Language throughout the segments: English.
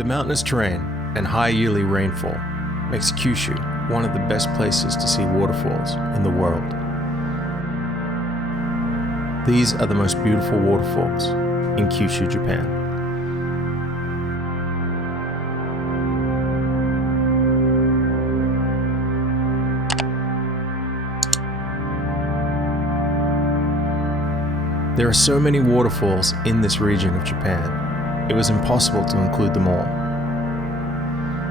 The mountainous terrain and high yearly rainfall makes Kyushu one of the best places to see waterfalls in the world. These are the most beautiful waterfalls in Kyushu, Japan. There are so many waterfalls in this region of Japan, it was impossible to include them all.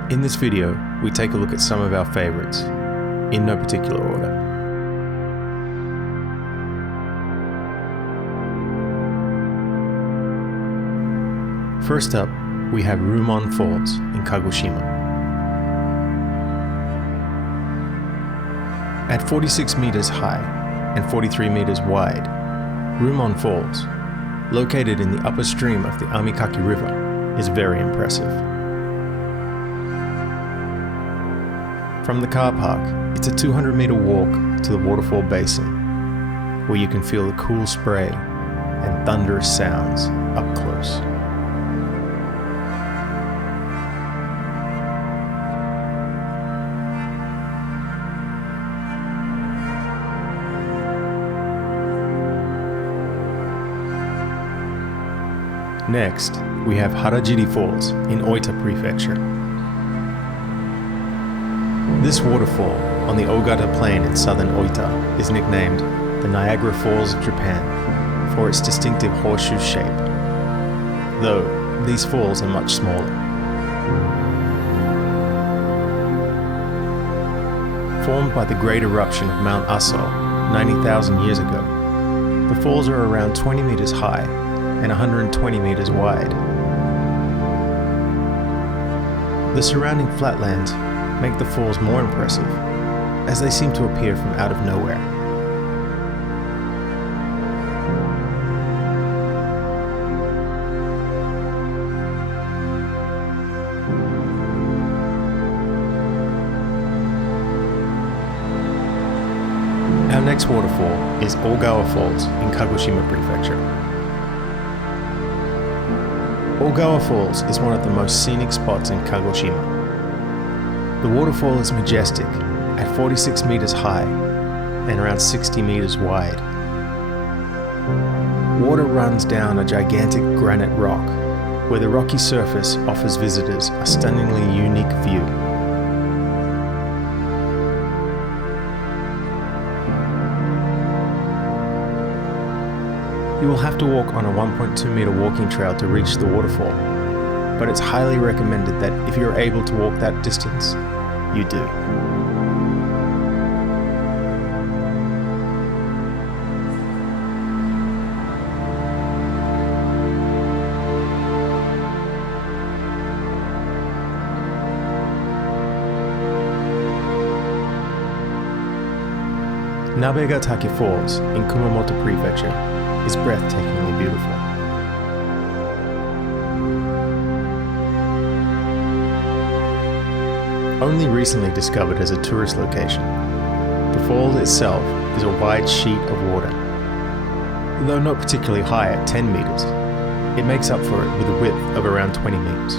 In this video, we take a look at some of our favorites, in no particular order. First up, we have Ryumon Falls in Kagoshima. At 46 meters high and 43 meters wide, Ryumon Falls, located in the upper stream of the Amikake River, is very impressive. From the car park, it's a 200-meter walk to the waterfall basin, where you can feel the cool spray and thunderous sounds up close. Next, we have Harajiri Falls in Oita prefecture. This waterfall on the Ogata Plain in southern Oita is nicknamed the Niagara Falls of Japan for its distinctive horseshoe shape, though these falls are much smaller. Formed by the great eruption of Mount Aso 90,000 years ago, the falls are around 20 meters high and 120 meters wide. The surrounding flatlands make the falls more impressive, as they seem to appear from out of nowhere. Our next waterfall is Ogawa Falls in Kagoshima prefecture. Ogawa Falls is one of the most scenic spots in Kagoshima. The waterfall is majestic at 46 meters high and around 60 meters wide. Water runs down a gigantic granite rock, where the rocky surface offers visitors a stunningly unique view. You will have to walk on a 1.2 meter walking trail to reach the waterfall, but it's highly recommended that if you're able to walk that distance, you do. Amikake Falls in Kumamoto prefecture is breathtakingly beautiful. Only recently discovered as a tourist location, the falls itself is a wide sheet of water. Though not particularly high at 10 meters, it makes up for it with a width of around 20 meters.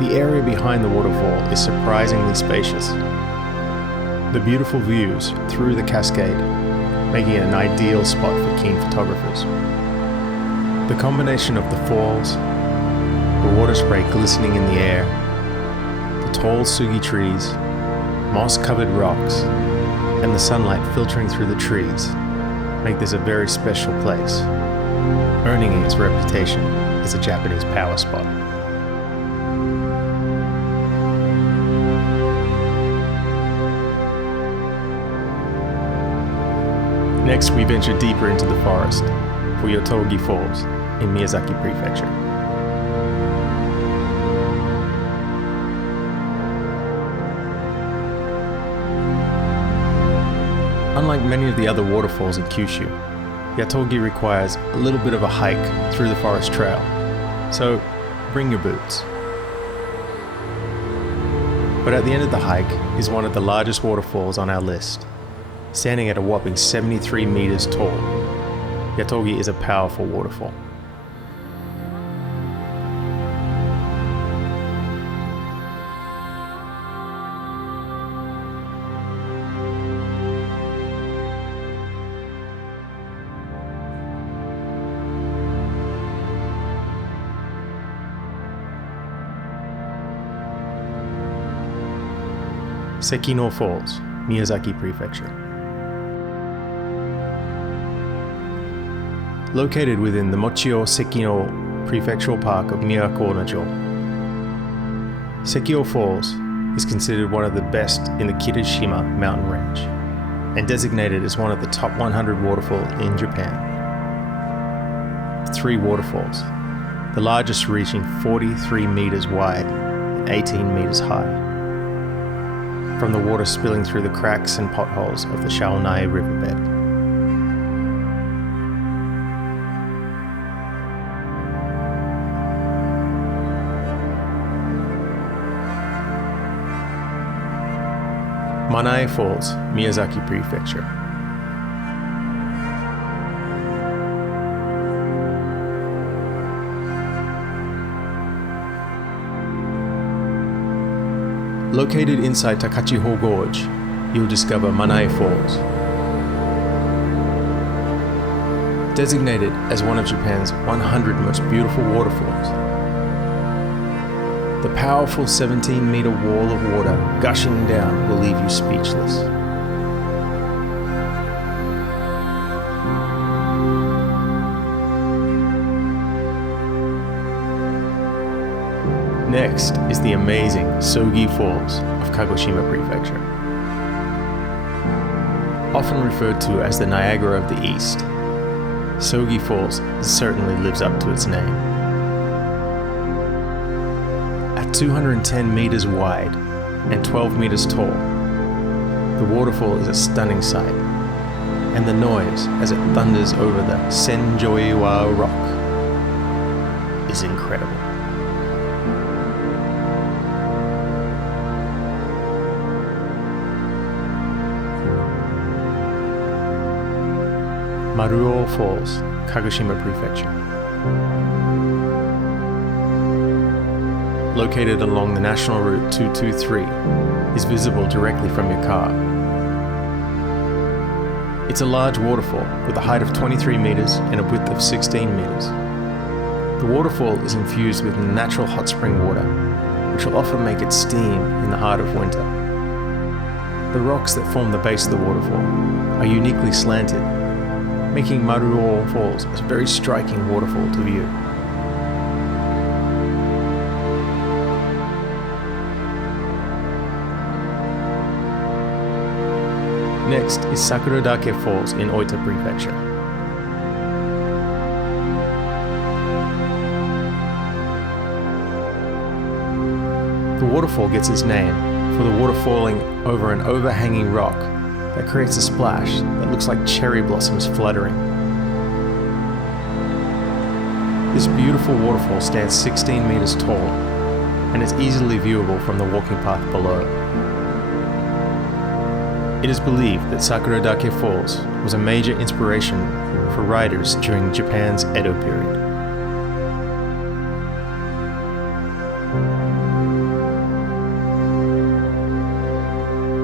The area behind the waterfall is surprisingly spacious. The beautiful views through the cascade, making it an ideal spot for keen photographers. The combination of the falls, the water spray glistening in the air, the tall sugi trees, moss-covered rocks, and the sunlight filtering through the trees make this a very special place, earning its reputation as a Japanese power spot. Next, we venture deeper into the forest for Yotogi Falls in Miyazaki prefecture. Unlike many of the other waterfalls in Kyushu, Yotogi requires a little bit of a hike through the forest trail, so bring your boots. But at the end of the hike is one of the largest waterfalls on our list. Standing at a whopping 73 meters tall, Yotogi is a powerful waterfall. Sekino Falls, Miyazaki Prefecture. Located within the Mochio Sekino Prefectural Park of Miyako-Najo, Sekio Falls is considered one of the best in the Kagoshima mountain range and designated as one of the top 100 waterfalls in Japan. 3 waterfalls, the largest reaching 43 meters wide and 18 meters high, from the water spilling through the cracks and potholes of the Shaonai riverbed. Manae Falls, Miyazaki Prefecture. Located inside Takachiho Gorge, you'll discover Manae Falls. Designated as one of Japan's 100 most beautiful waterfalls, the powerful 17-meter wall of water gushing down will leave you speechless. Next is the amazing Sogi Falls of Kagoshima Prefecture. Often referred to as the Niagara of the East, Sogi Falls certainly lives up to its name. At 210 meters wide and 12 meters tall, the waterfall is a stunning sight, and the noise as it thunders over the Senjoiwa rock is incredible. Maruo Falls, Kagoshima Prefecture. Located along the National Route 223, is visible directly from your car. It's a large waterfall with a height of 23 meters and a width of 16 meters. The waterfall is infused with natural hot spring water, which will often make it steam in the heart of winter. The rocks that form the base of the waterfall are uniquely slanted, making Maruo Falls a very striking waterfall to view. Next is Sakuradake Falls in Oita Prefecture. The waterfall gets its name for the water falling over an overhanging rock that creates a splash that looks like cherry blossoms fluttering. This beautiful waterfall stands 16 meters tall and is easily viewable from the walking path below. It is believed that Sakuradake Falls was a major inspiration for riders during Japan's Edo period.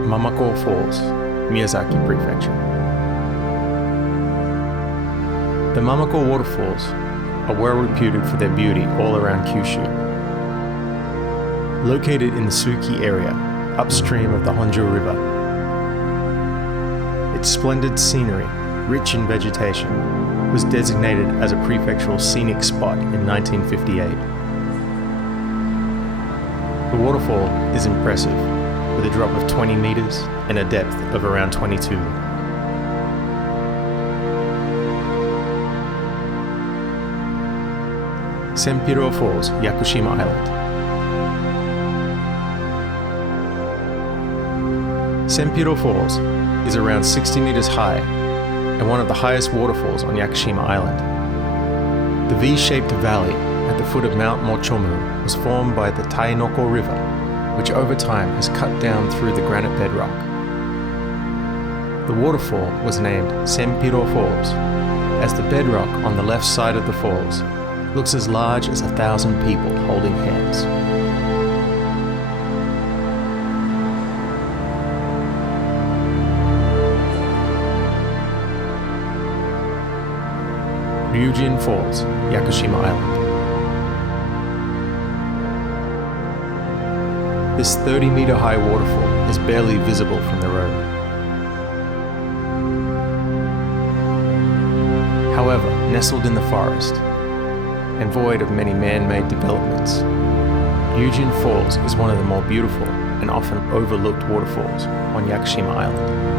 Mamako Falls, Miyazaki Prefecture. The Mamako waterfalls are well reputed for their beauty all around Kyushu. Located in the Suki area, upstream of the Honjo River, its splendid scenery, rich in vegetation, was designated as a prefectural scenic spot in 1958. The waterfall is impressive, with a drop of 20 meters and a depth of around 22. Senpiro Falls, Yakushima Island. Senpiro Falls is around 60 meters high and one of the highest waterfalls on Yakushima Island. The V-shaped valley at the foot of Mount Mochomu was formed by the Tainoko River, which over time has cut down through the granite bedrock. The waterfall was named Senpiro Falls, as the bedrock on the left side of the falls looks as large as 1,000 people holding hands. Ryumon Falls, Yakushima Island. This 30-meter high waterfall is barely visible from the road. However, nestled in the forest and void of many man-made developments, Ryumon Falls is one of the more beautiful and often overlooked waterfalls on Kagoshima Island.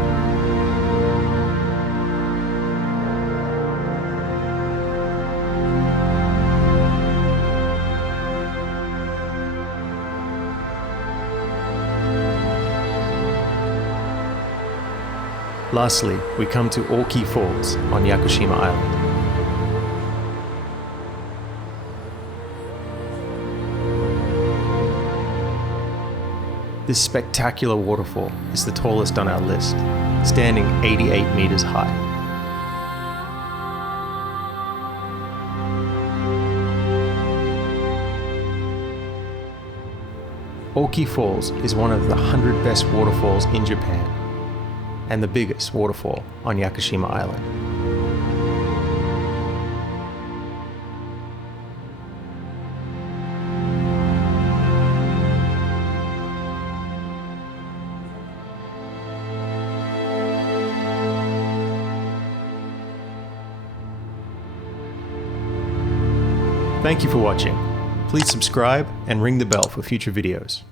Lastly, we come to Oita Falls on Kagoshima Island. This spectacular waterfall is the tallest on our list, standing 88 meters high. Oita Falls is one of the 100 best waterfalls in Japan, and the biggest waterfall on Kagoshima Island. Thank you for watching. Please subscribe and ring the bell for future videos.